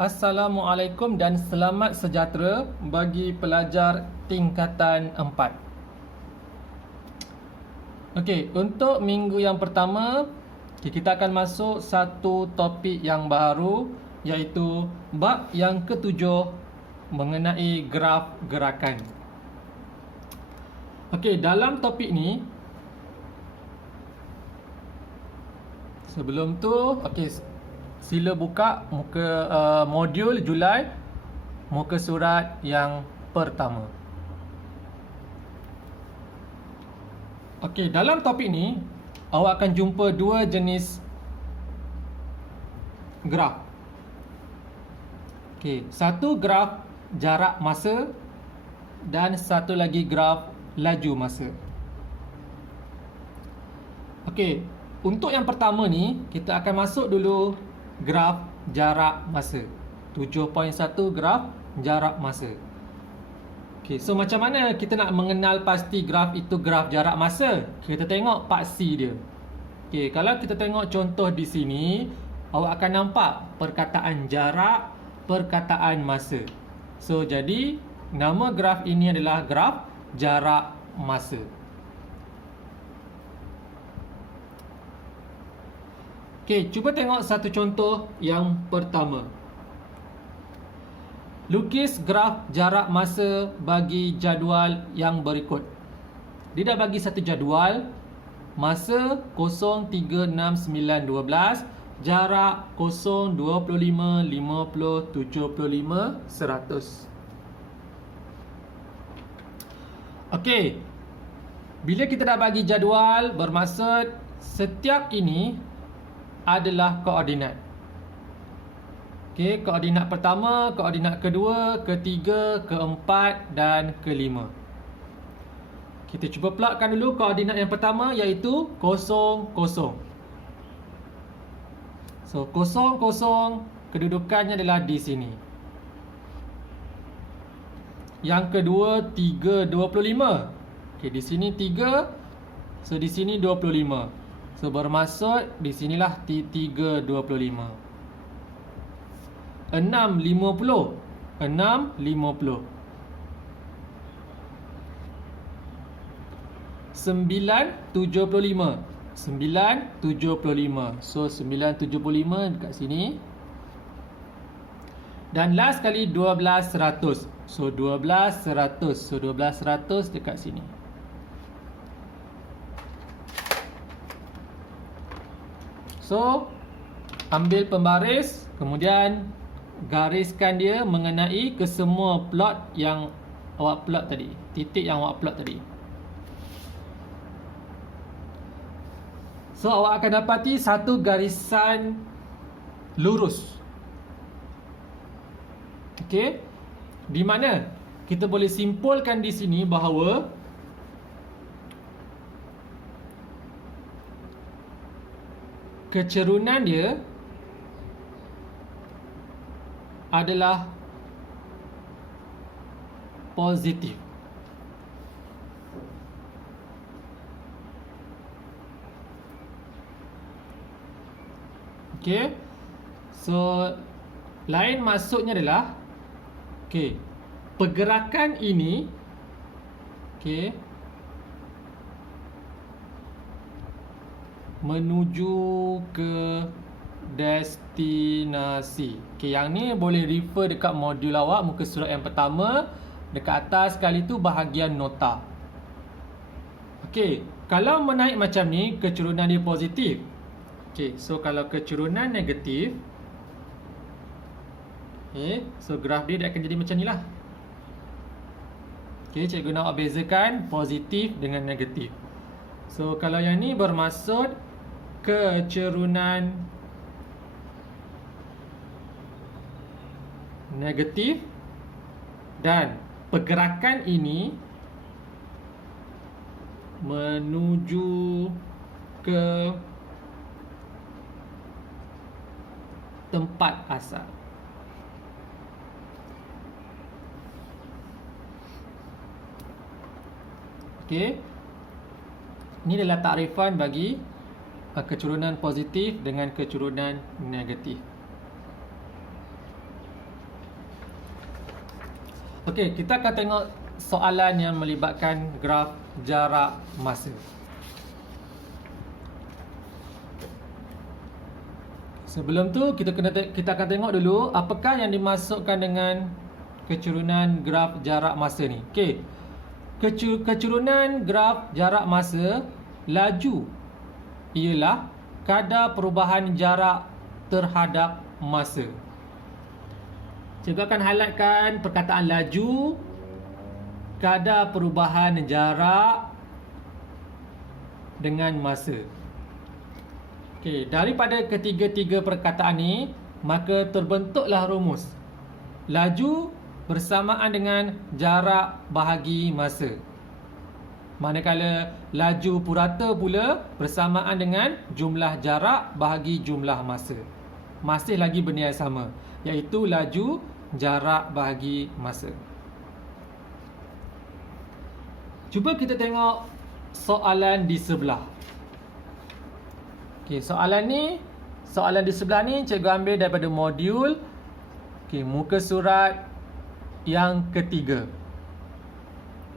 Assalamualaikum dan selamat sejahtera bagi pelajar tingkatan 4. Okey, untuk minggu yang pertama, kita akan masuk satu topik yang baru, iaitu bab yang ketujuh mengenai graf gerakan. Okey, dalam topik ni, sebelum tu, okey, sila buka muka modul Julai, muka surat yang pertama. Okey, dalam topik ni awak akan jumpa dua jenis graf. Okey, satu graf jarak masa dan satu lagi graf laju masa. Okey, untuk yang pertama ni kita akan masuk dulu graf jarak masa. 7.1 graf jarak masa. Okey, so macam mana kita nak mengenal pasti graf itu graf jarak masa? Kita tengok part C dia. Okey, kalau kita tengok contoh di sini, awak akan nampak perkataan jarak, perkataan masa. So jadi nama graf ini adalah graf jarak masa. Okey, cuba tengok satu contoh yang pertama. Lukis graf jarak masa bagi jadual yang berikut. Dia dah bagi satu jadual. Masa 0.36912, jarak 0, 25, 50, 75, 100. Okey, bila kita dah bagi jadual, bermaksud setiap ini adalah koordinat. Okey, koordinat pertama, koordinat kedua, ketiga, keempat dan kelima. Kita cuba plotkan dulu koordinat yang pertama, iaitu 0, 0. So 0, 0 kedudukannya adalah di sini. Yang kedua 3, 25. Okey, di sini 3. So di sini 25. So bermaksud di sinilah 3, 25. 6, 50. 6, 50. 9, 75. 9, 75. So 9, 75 dekat sini. Dan last kali 12, 100. So 12, 100. So 12, 100 dekat sini. So ambil pembaris, kemudian gariskan dia mengenai ke semua plot yang awak plot tadi, titik yang awak plot tadi. So awak akan dapati satu garisan lurus. Okey, di mana kita boleh simpulkan di sini bahawa kecerunan dia adalah positif. Okey. So lain maksudnya adalah, okey, pergerakan ini, okey, menuju ke destinasi. Okey, yang ni boleh refer dekat modul awak muka surat yang pertama. Dekat atas sekali tu bahagian nota. Okey, kalau menaik macam ni, kecerunan dia positif. Okey, so kalau kecerunan negatif, okey, so graf dia akan jadi macam ni lah. Okey, cikgu nak bezakan positif dengan negatif. So kalau yang ni bermaksud kecerunan negatif dan pergerakan ini menuju ke tempat asal. Okey. Ini adalah takrifan bagi kecerunan positif dengan kecerunan negatif. Okey, kita akan tengok soalan yang melibatkan graf jarak masa. Sebelum tu kita akan tengok dulu apakah yang dimasukkan dengan kecurunan graf jarak masa ni. Okey. Kecurunan graf jarak masa laju ialah kadar perubahan jarak terhadap masa. Cikgu akan highlightkan perkataan laju, kadar perubahan jarak dengan masa. Okey, daripada ketiga-tiga perkataan ni, maka terbentuklah rumus. Laju bersamaan dengan jarak bahagi masa. Manakala laju purata pula bersamaan dengan jumlah jarak bahagi jumlah masa. Masih lagi benda yang sama, iaitu laju jarak bahagi masa. Cuba kita tengok soalan di sebelah. Okey, soalan di sebelah ni cikgu ambil daripada modul muka surat yang ketiga.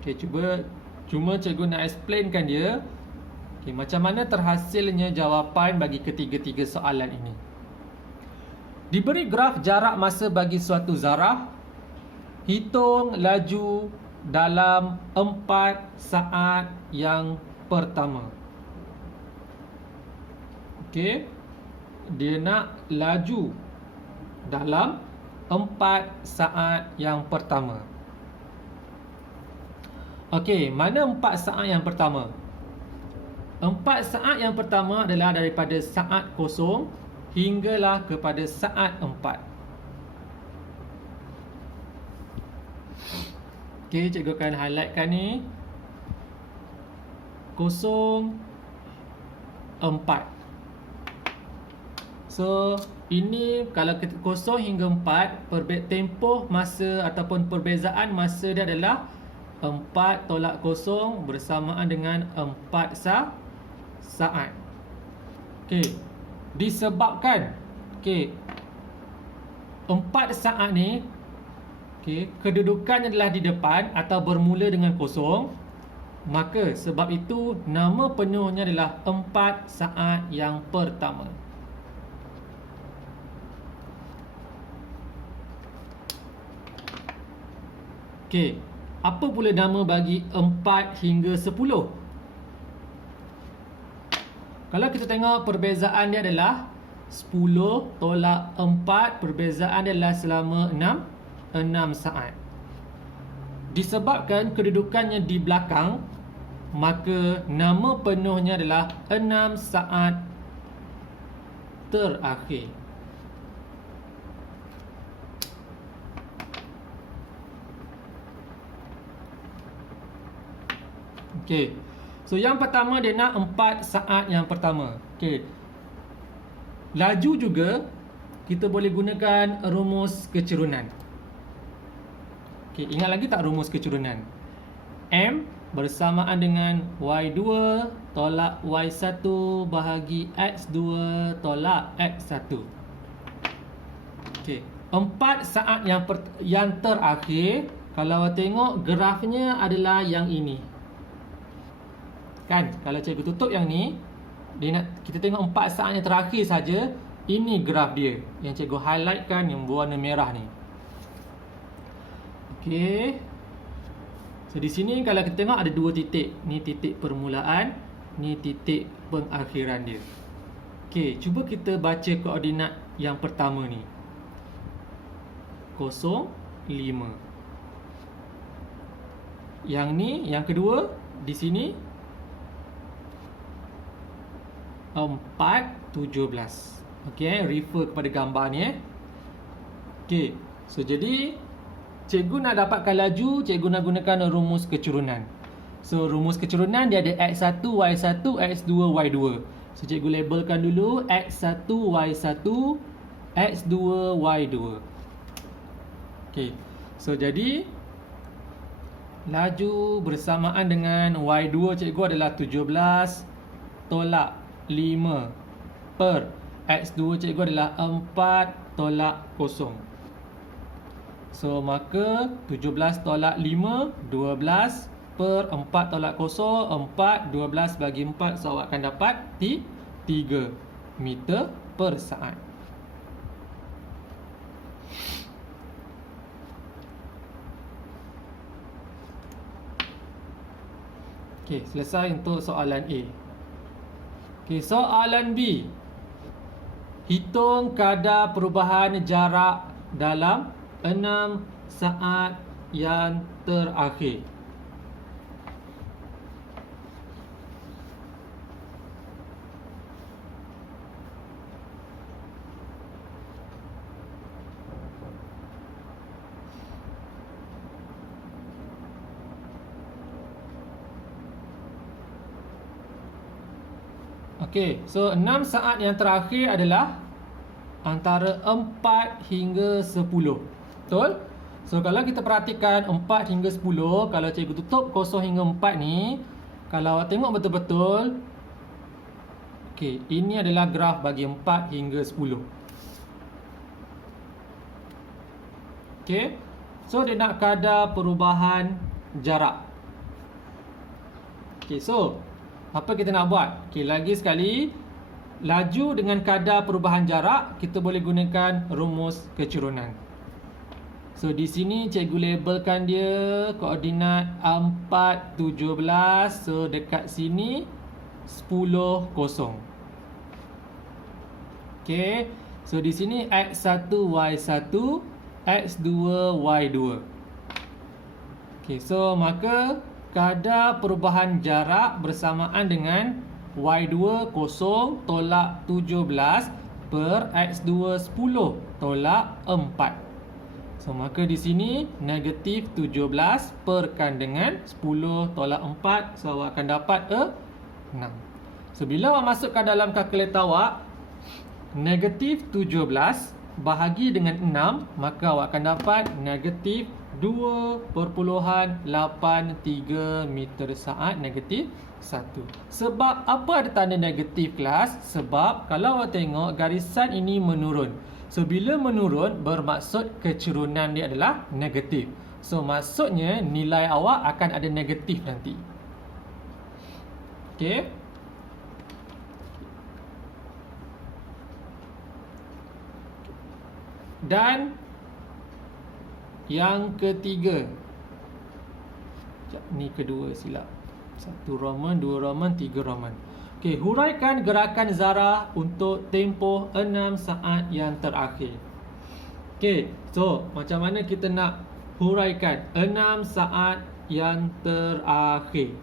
Okey, cuma cikgu nak explainkan dia macam mana terhasilnya jawapan bagi ketiga-tiga soalan ini. Diberi graf jarak masa bagi suatu zarah, hitung laju dalam 4 saat yang pertama. Okey, dia nak laju dalam 4 saat yang pertama. Okey, mana 4 saat yang pertama? 4 saat yang pertama adalah daripada saat kosong hinggalah kepada saat 4. Okey, cikgu akan highlightkan ni. 0, 4. So, ini kalau 0 hingga 4, tempoh masa ataupun perbezaan masa dia adalah 4 tolak 0 bersamaan dengan 4 saat. Okey, disebabkan 4 saat ni kedudukannya adalah di depan atau bermula dengan 0, maka sebab itu nama penuhnya adalah 4 saat yang pertama. Okey, apa pula nama bagi 4 hingga 10? Kalau kita tengok perbezaan dia adalah 10 tolak 4, perbezaan dia adalah selama 6 saat. Disebabkan kedudukannya di belakang, maka nama penuhnya adalah 6 saat terakhir. Okey. So yang pertama dia nak 4 saat yang pertama. Okey. Laju juga kita boleh gunakan rumus kecurunan. Okey, ingat lagi tak rumus kecurunan? M bersamaan dengan Y2 tolak Y1 bahagi X2 tolak X1. Okey, 4 saat yang terakhir, kalau tengok grafnya adalah yang ini. Kan, kalau cikgu tutup yang ni, kita tengok 4 saat yang terakhir saja. Ini graf dia yang cikgu highlightkan yang berwarna merah ni. Okey. So di sini kalau kita tengok ada 2 titik. Ni titik permulaan, ni titik pengakhiran dia. Okey, cuba kita baca koordinat yang pertama ni. 0, 5. Yang ni, yang kedua di sini 4, 17. Okey, refer kepada gambar ni Okey, so jadi cikgu nak dapatkan laju, cikgu nak gunakan rumus kecurunan. So rumus kecurunan dia ada X1, Y1, X2, Y2. So cikgu labelkan dulu X1, Y1, X2, Y2. Okey, so jadi laju bersamaan dengan Y2 cikgu adalah 17 tolak 5 per X2 cikgu adalah 4 tolak 0. So maka 17 tolak 5, 12 per 4 tolak 0, 4, 12 bagi 4. So awak akan dapat 3 meter per saat. Okey, selesai untuk soalan A. Okey, soalan B. Hitung kadar perubahan jarak dalam 6 saat yang terakhir. Okey, so 6 saat yang terakhir adalah antara 4 hingga 10. Betul? So kalau kita perhatikan 4 hingga 10, kalau cikgu tutup 0 hingga 4 ni, kalau awak tengok betul-betul, okey, ini adalah graf bagi 4 hingga 10. Okey. So dia nak kadar perubahan jarak. Okey, so apa kita nak buat? Okey, lagi sekali, laju dengan kadar perubahan jarak, kita boleh gunakan rumus kecurunan. So di sini cikgu labelkan dia koordinat 4, 17. So dekat sini 10, 0. Okey. So di sini X1, Y1, X2, Y2. Okey, so maka kadar perubahan jarak bersamaan dengan Y2 0 tolak 17 per X2 10 tolak 4. So maka di sini negatif 17 perkan dengan 10 tolak 4. So awak akan dapat 6. So bila awak masukkan dalam kalkulator awak, negatif 17 bahagi dengan 6, maka awak akan dapat negatif 2.83 meter saat, negatif 1. Sebab apa ada tanda negatif, kelas? Sebab kalau awak tengok garisan ini menurun. So bila menurun bermaksud kecurunan dia adalah negatif. So maksudnya nilai awak akan ada negatif nanti. Okey. Dan yang ketiga, ni kedua silap. 1 Roman, 2 Roman, 3 Roman. Okey, huraikan gerakan Zara untuk tempoh 6 saat yang terakhir. Okey, so macam mana kita nak huraikan 6 saat yang terakhir?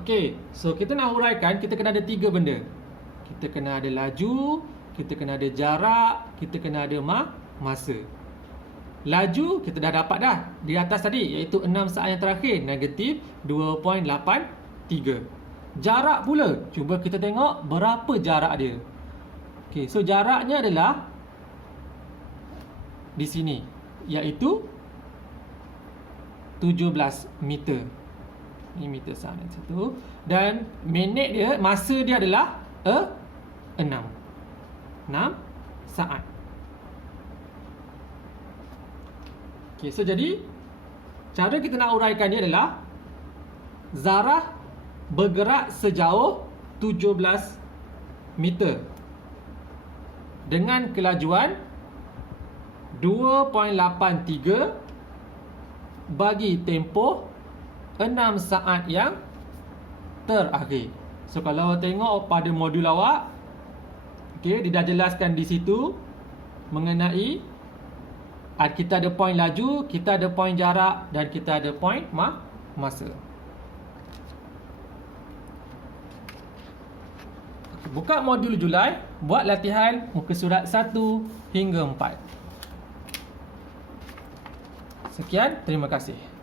Okey, so kita nak huraikan, kita kena ada 3 benda. Kita kena ada laju, kita kena ada jarak, kita kena ada masa. Laju kita dah dapat dah di atas tadi, iaitu 6 saat yang terakhir, negatif 2.83. Jarak pula, cuba kita tengok berapa jarak dia. Okey, so jaraknya adalah di sini, iaitu 17 meter. Ini meter saat yang satu. Dan minit dia, masa dia adalah 6 saat. Okey, so jadi cara kita nak uraikan dia adalah Zara bergerak sejauh 17 meter dengan kelajuan 2.83 bagi tempoh 6 saat yang terakhir. So kalau awak tengok pada modul awak, okey, dia dah jelaskan di situ mengenai kita ada poin laju, kita ada poin jarak dan kita ada poin masa. Buka modul Julai, buat latihan muka surat 1 hingga 4. Sekian, terima kasih.